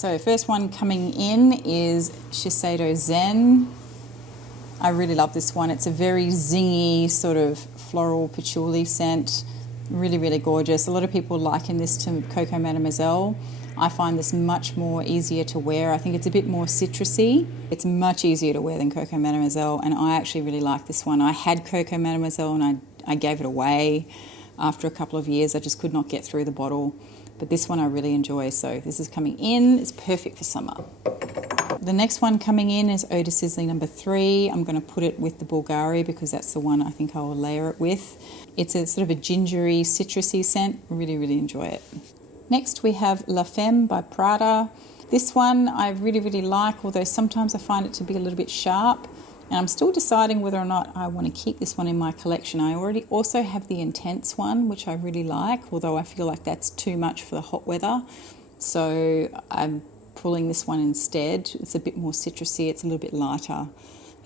So first one coming in is Shiseido Zen. I really love this one. It's a very zingy sort of floral patchouli scent. Really, really gorgeous. A lot of people liken this to Coco Mademoiselle. I find this much more easier to wear. I think it's a bit more citrusy. It's much easier to wear than Coco Mademoiselle, and I actually really like this one. I had Coco Mademoiselle and I gave it away after a couple of years. I just could not get through the bottle. But this one I really enjoy, so this is coming in. It's perfect for summer. The next one coming in is Eau de Sizzling number 3. I'm going to put it with the Bulgari because that's the one I think I will layer it with. It's a sort of a gingery, citrusy scent. Really, really enjoy it. Next we have La Femme by Prada. This one I really, really like, although sometimes I find it to be a little bit sharp. And I'm still deciding whether or not I want to keep this one in my collection. I already also have the Intense one, which I really like, although I feel like that's too much for the hot weather. So I'm pulling this one instead. It's a bit more citrusy, it's a little bit lighter.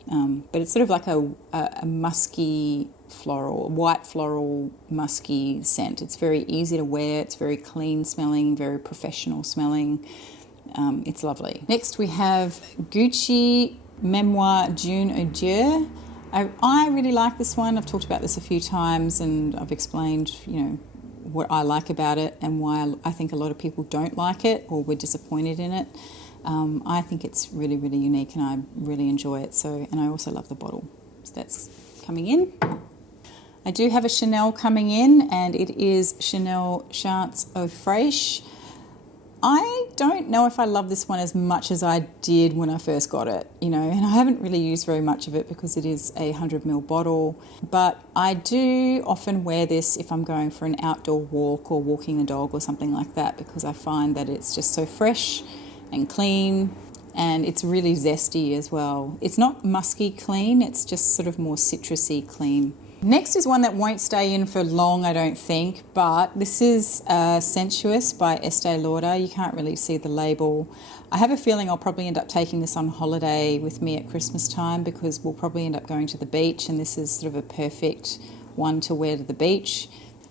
But it's sort of like a musky floral, white floral musky scent. It's very easy to wear, it's very clean smelling, very professional smelling. It's lovely. Next we have Gucci Memoir June Adieu. I really like this one. I've talked about this a few times and I've explained, what I like about it and why I think a lot of people don't like it or were disappointed in it. I think it's really, really unique and I really enjoy it. And I also love the bottle. So that's coming in. I do have a Chanel coming in and it is Chanel Chance Eau Fraiche. I don't know if I love this one as much as I did when I first got it, and I haven't really used very much of it because it is a 100ml bottle, but I do often wear this if I'm going for an outdoor walk or walking the dog or something like that because I find that it's just so fresh and clean and it's really zesty as well. It's not musky clean, it's just sort of more citrusy clean. Next is one that won't stay in for long, I don't think, but this is Sensuous by Estee Lauder. You can't really see the label. I have a feeling I'll probably end up taking this on holiday with me at Christmas time because we'll probably end up going to the beach and this is sort of a perfect one to wear to the beach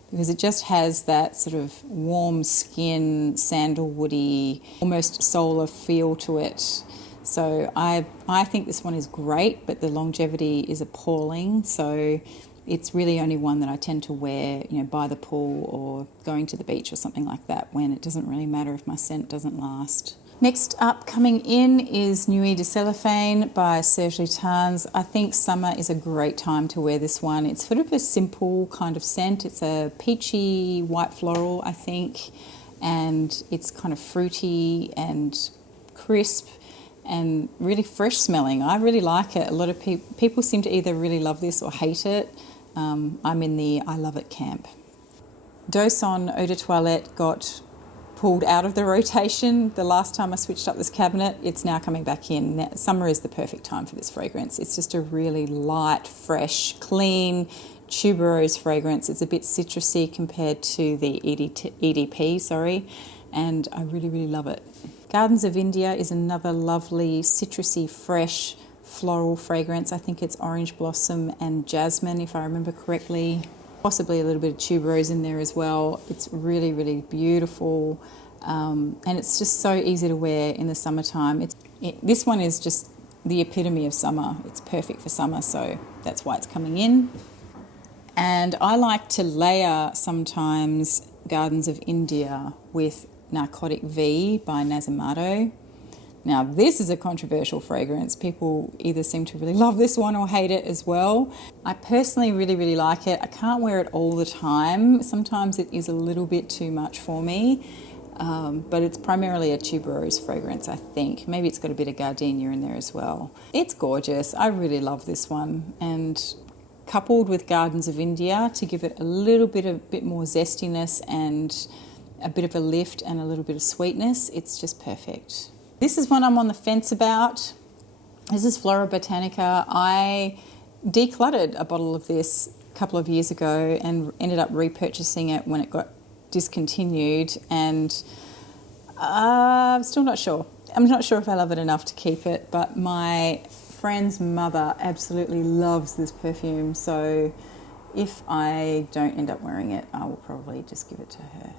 because it just has that sort of warm skin, sandalwoody, almost solar feel to it. So I think this one is great, but the longevity is appalling. So it's really only one that I tend to wear, by the pool or going to the beach or something like that when it doesn't really matter if my scent doesn't last. Next up coming in is Nuit de Cellophane by Serge Lutens. I think summer is a great time to wear this one. It's sort of a simple kind of scent. It's a peachy white floral, I think, and it's kind of fruity and crisp and really fresh smelling. I really like it. A lot of people seem to either really love this or hate it. I'm in the I love it camp. Dawson Eau de Toilette got pulled out of the rotation the last time I switched up this cabinet. It's now coming back in. Now, summer is the perfect time for this fragrance. It's just a really light, fresh, clean tuberose fragrance. It's a bit citrusy compared to the EDP, and I really, really love it. Gardens of India is another lovely, citrusy, fresh, floral fragrance. I think it's orange blossom and jasmine, if I remember correctly. Possibly a little bit of tuberose in there as well. It's really, really beautiful. And it's just so easy to wear in the summertime. This one is just the epitome of summer. It's perfect for summer, so that's why it's coming in. And I like to layer sometimes Gardens of India with Narcotic V by Nasomato. Now, this is a controversial fragrance. People either seem to really love this one or hate it as well. I personally really, really like it. I can't wear it all the time. Sometimes it is a little bit too much for me, but it's primarily a tuberose fragrance, I think. Maybe it's got a bit of gardenia in there as well. It's gorgeous. I really love this one. And coupled with Gardens of India to give it a bit more zestiness and a bit of a lift and a little bit of sweetness, it's just perfect. This is one I'm on the fence about. This is Flora Botanica. I decluttered a bottle of this a couple of years ago and ended up repurchasing it when it got discontinued, and I'm still not sure. I'm not sure if I love it enough to keep it, but my friend's mother absolutely loves this perfume, so if I don't end up wearing it, I will probably just give it to her.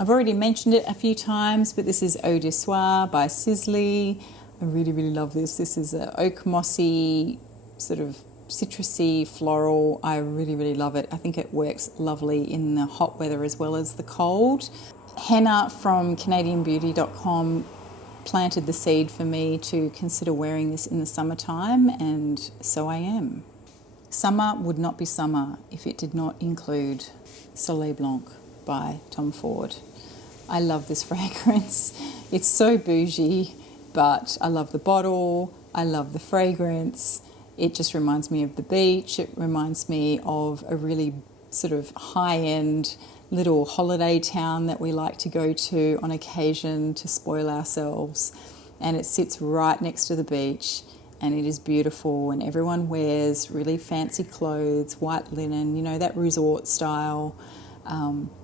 I've already mentioned it a few times, but this is Eau de Soie by Sisley. I really, really love this. This is an oak mossy, sort of citrusy, floral. I really, really love it. I think it works lovely in the hot weather as well as the cold. Henna from CanadianBeauty.com planted the seed for me to consider wearing this in the summertime, and so I am. Summer would not be summer if it did not include Soleil Blanc by Tom Ford. I love this fragrance. It's so bougie, but I love the bottle. I love the fragrance. It just reminds me of the beach. It reminds me of a really sort of high-end little holiday town that we like to go to on occasion to spoil ourselves. And it sits right next to the beach, and it is beautiful, and everyone wears really fancy clothes, white linen, you know, that resort style.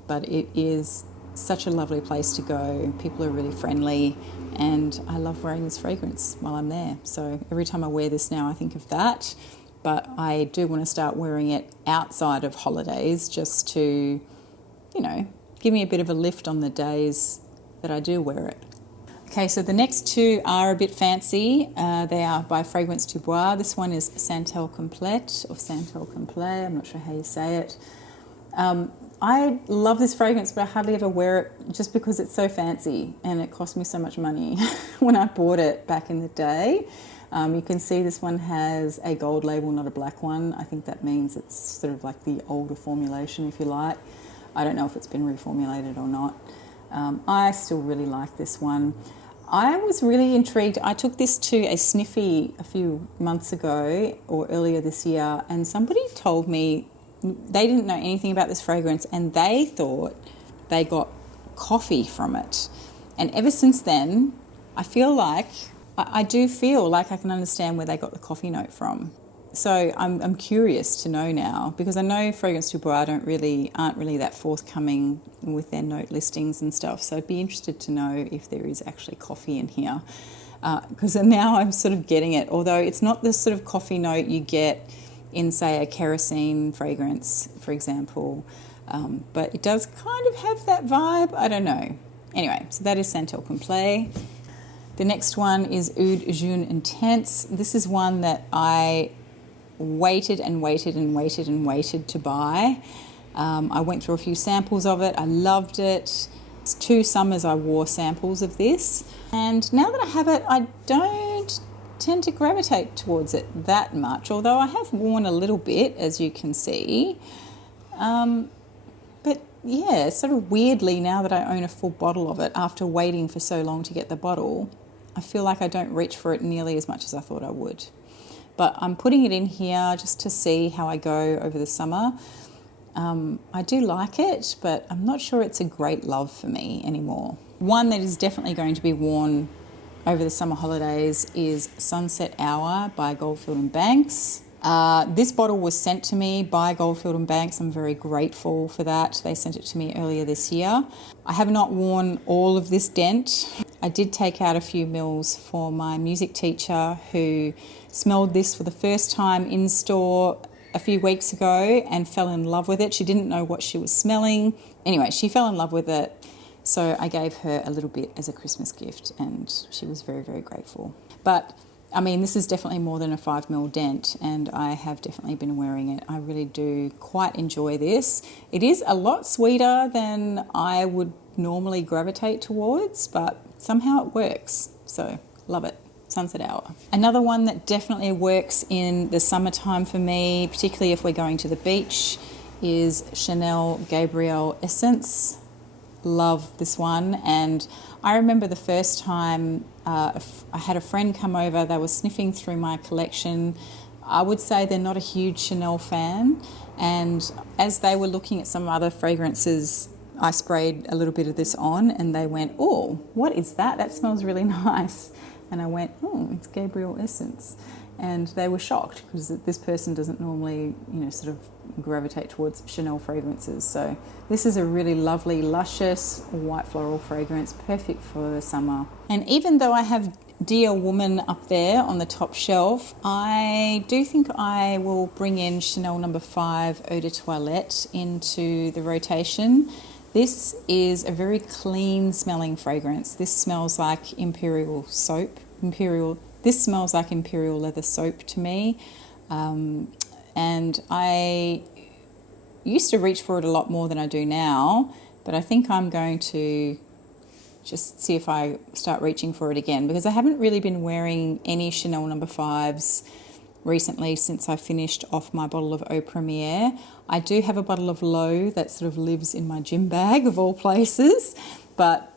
But it is such a lovely place to go. People are really friendly, and I love wearing this fragrance while I'm there. So every time I wear this now, I think of that. But I do want to start wearing it outside of holidays just to, you know, give me a bit of a lift on the days that I do wear it. Okay, so the next two are a bit fancy. They are by Fragrance du Bois. This one is Santal Complet, or Santal Complet, I'm not sure how you say it. I love this fragrance, but I hardly ever wear it just because it's so fancy and it cost me so much money when I bought it back in the day. You can see this one has a gold label, not a black one. I think that means it's sort of like the older formulation, if you like. I don't know if it's been reformulated or not. I still really like this one. I was really intrigued. I took this to a sniffy a few months ago or earlier this year, and somebody told me they didn't know anything about this fragrance and they thought they got coffee from it. And ever since then, I do feel like I can understand where they got the coffee note from. So I'm curious to know now, because I know Fragrance du Bois aren't really that forthcoming with their note listings and stuff. So I'd be interested to know if there is actually coffee in here, because now I'm sort of getting it. Although it's not the sort of coffee note you get in, say, a kerosene fragrance, for example, but it does kind of have that vibe. I don't know. Anyway, so that is Santal Complet. The next one is Oud Jaune Intense. This is one that I waited to buy. I went through a few samples of it. I loved it. It's 2 summers I wore samples of this, and now that I have it, I don't tend to gravitate towards it that much, although I have worn a little bit, as you can see. But yeah, sort of weirdly, now that I own a full bottle of it after waiting for so long to get the bottle, I feel like I don't reach for it nearly as much as I thought I would. But I'm putting it in here just to see how I go over the summer. I do like it, but I'm not sure it's a great love for me anymore. One that is definitely going to be worn over the summer holidays is Sunset Hour by Goldfield and Banks. This bottle was sent to me by Goldfield and Banks. I'm very grateful for that. They sent it to me earlier this year. I have not worn all of this dent. I did take out a few mils for my music teacher, who smelled this for the first time in store a few weeks ago and fell in love with it. She didn't know what she was smelling. Anyway, she fell in love with it. So I gave her a little bit as a Christmas gift, and she was very, very grateful. But I mean, this is definitely more than a 5mm dent, and I have definitely been wearing it. I really do quite enjoy this. It is a lot sweeter than I would normally gravitate towards, but somehow it works. So love it. Sunset Hour. Another one that definitely works in the summertime for me, particularly if we're going to the beach, is Chanel Gabrielle Essence. Love this one. And I remember the first time I had a friend come over, they were sniffing through my collection. I would say they're not a huge Chanel fan, and as they were looking at some other fragrances, I sprayed a little bit of this on and they went, "Oh, what is that? That smells really nice." And I went, "Oh, it's Gabrielle Essence." And they were shocked, because this person doesn't normally, sort of gravitate towards Chanel fragrances. So this is a really lovely, luscious white floral fragrance, perfect for summer. And even though I have Dear Woman up there on the top shelf, I do think I will bring in Chanel No. 5 Eau de Toilette into the rotation. This is a very clean smelling fragrance. This smells like Imperial soap. This smells like Imperial leather soap to me. And I used to reach for it a lot more than I do now, but I think I'm going to just see if I start reaching for it again, because I haven't really been wearing any Chanel No. 5s recently since I finished off my bottle of Eau Premiere. I do have a bottle of L'Eau that sort of lives in my gym bag of all places, but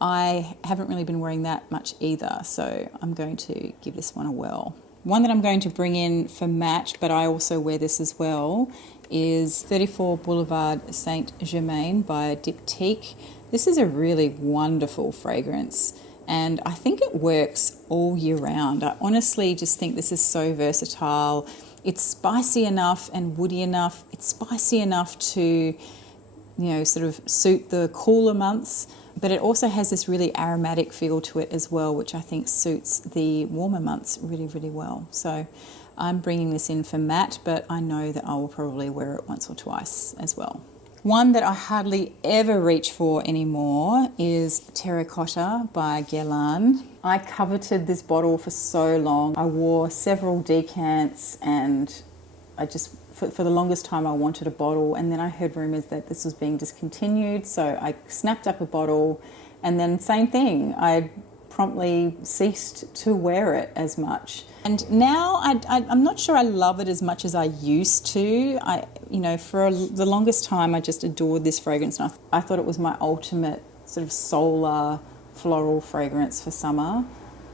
I haven't really been wearing that much either, so I'm going to give this one a whirl. One that I'm going to bring in for matte, but I also wear this as well, is 34 Boulevard Saint Germain by Diptyque. This is a really wonderful fragrance, and I think it works all year round. I honestly just think this is so versatile. It's spicy enough and woody enough. It's spicy enough to, sort of suit the cooler months, but it also has this really aromatic feel to it as well, which I think suits the warmer months really, really well. So I'm bringing this in for matte, but I know that I will probably wear it once or twice as well. One that I hardly ever reach for anymore is Terracotta by Guerlain. I coveted this bottle for so long. I wore several decants, and I just, for the longest time, I wanted a bottle, and then I heard rumours that this was being discontinued, so I snapped up a bottle, and then same thing, I promptly ceased to wear it as much. And now I'm not sure I love it as much as I used to. For the longest time, I just adored this fragrance, and I thought it was my ultimate sort of solar floral fragrance for summer.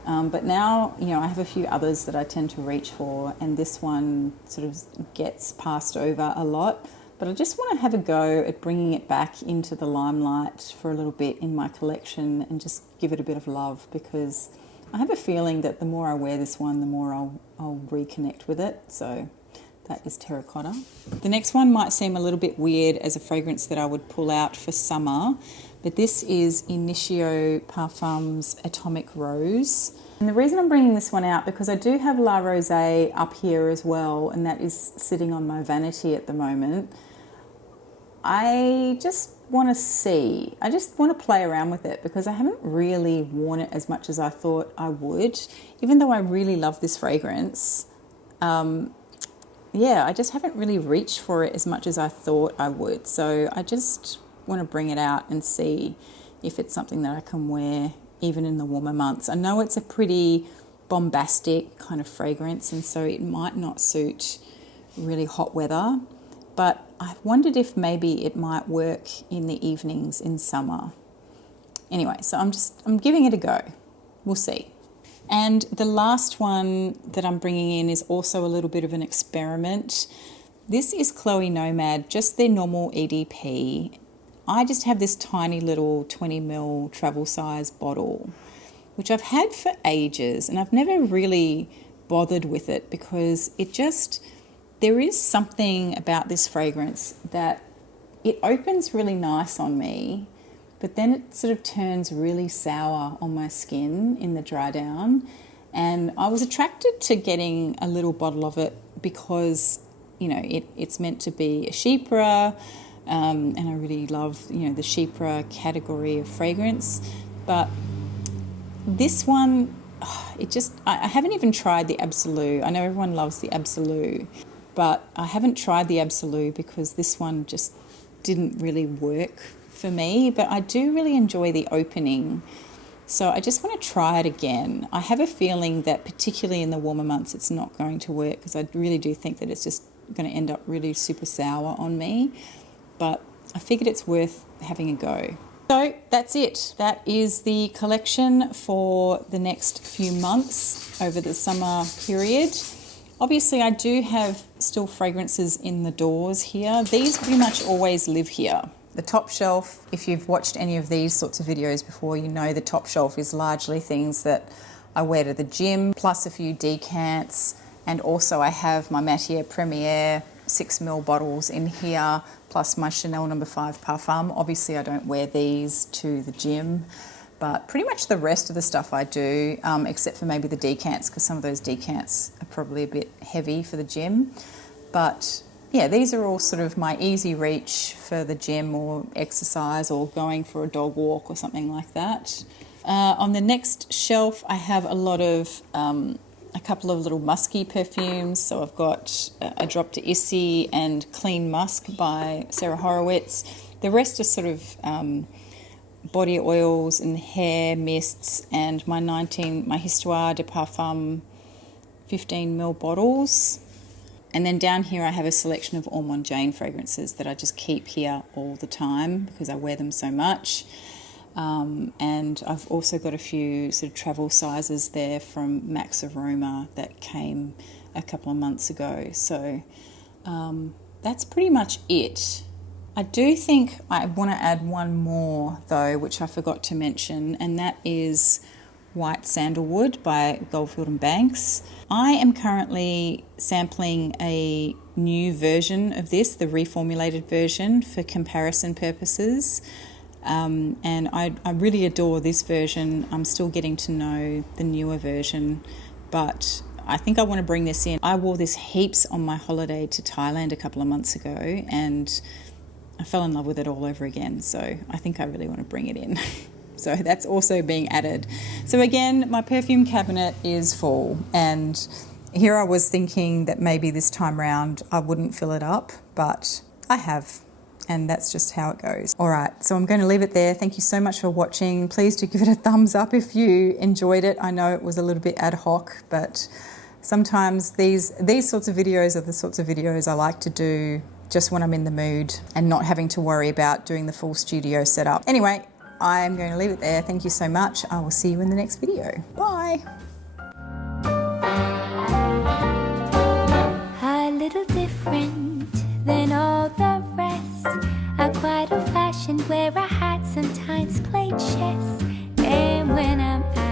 But now, I have a few others that I tend to reach for, and this one sort of gets passed over a lot. But I just want to have a go at bringing it back into the limelight for a little bit in my collection and just give it a bit of love, because I have a feeling that the more I wear this one, the more I'll reconnect with it. So that is Terracotta. The next one might seem a little bit weird as a fragrance that I would pull out for summer, but this is Initio Parfums Atomic Rose. And the reason I'm bringing this one out, because I do have La Rosée up here as well, and that is sitting on my vanity at the moment. I just want to play around with it, because I haven't really worn it as much as I thought I would, even though I really love this fragrance. I just haven't really reached for it as much as I thought I would. So I just want to bring it out and see if it's something that I can wear even in the warmer months. I know it's a pretty bombastic kind of fragrance, and so it might not suit really hot weather, but I wondered if maybe it might work in the evenings in summer. Anyway, so I'm giving it a go. We'll see. And the last one that I'm bringing in is also a little bit of an experiment. This is Chloe Nomad, just their normal EDP. I just have this tiny little 20ml travel size bottle, which I've had for ages, and I've never really bothered with it, because there is something about this fragrance that it opens really nice on me, but then it sort of turns really sour on my skin in the dry down. And I was attracted to getting a little bottle of it because, it's meant to be a Chypre, and I really love, the Chypre category of fragrance. But this one, I haven't even tried the Absolute. I know everyone loves the Absolute, but I haven't tried the Absolute because this one just didn't really work for me. But I do really enjoy the opening, so I just want to try it again. I have a feeling that particularly in the warmer months it's not going to work, because I really do think that it's just going to end up really super sour on me. But I figured it's worth having a go. So that's it. That is the collection for the next few months over the summer period. Obviously, I do have still fragrances in the doors here. These pretty much always live here. The top shelf, if you've watched any of these sorts of videos before, you know the top shelf is largely things that I wear to the gym, plus a few decants. And also I have my Matière Première 6ml bottles in here, plus my Chanel No. 5 Parfum. Obviously, I don't wear these to the gym, but pretty much the rest of the stuff I do, except for maybe the decants, because some of those decants are probably a bit heavy for the gym. But yeah, these are all sort of my easy reach for the gym or exercise or going for a dog walk or something like that. On the next shelf, I have a couple of little musky perfumes. So I've got a Drop to Issy and Clean Musk by Sarah Horowitz. The rest are sort of body oils and hair mists, and my Histoire de Parfum 15ml bottles. And then down here I have a selection of Ormond Jane fragrances that I just keep here all the time because I wear them so much. And I've also got a few sort of travel sizes there from Max Aroma that came a couple of months ago. So that's pretty much it. I do think I want to add one more though, which I forgot to mention, and that is White Sandalwood by Goldfield and Banks. I am currently sampling a new version of this, the reformulated version, for comparison purposes. And I really adore this version. I'm still getting to know the newer version, but I think I want to bring this in. I wore this heaps on my holiday to Thailand a couple of months ago, and I fell in love with it all over again. So I think I really want to bring it in. So that's also being added. So again, my perfume cabinet is full, and here I was thinking that maybe this time round I wouldn't fill it up, but I have. And that's just how it goes. All right, so I'm going to leave it there. Thank you so much for watching. Please do give it a thumbs up if you enjoyed it. I know it was a little bit ad hoc, but sometimes these sorts of videos are the sorts of videos I like to do just when I'm in the mood and not having to worry about doing the full studio setup. Anyway, I'm going to leave it there. Thank you so much. I will see you in the next video. Bye. A little different than all the rest. I'm quite old-fashioned where I had sometimes played chess. And when I'm out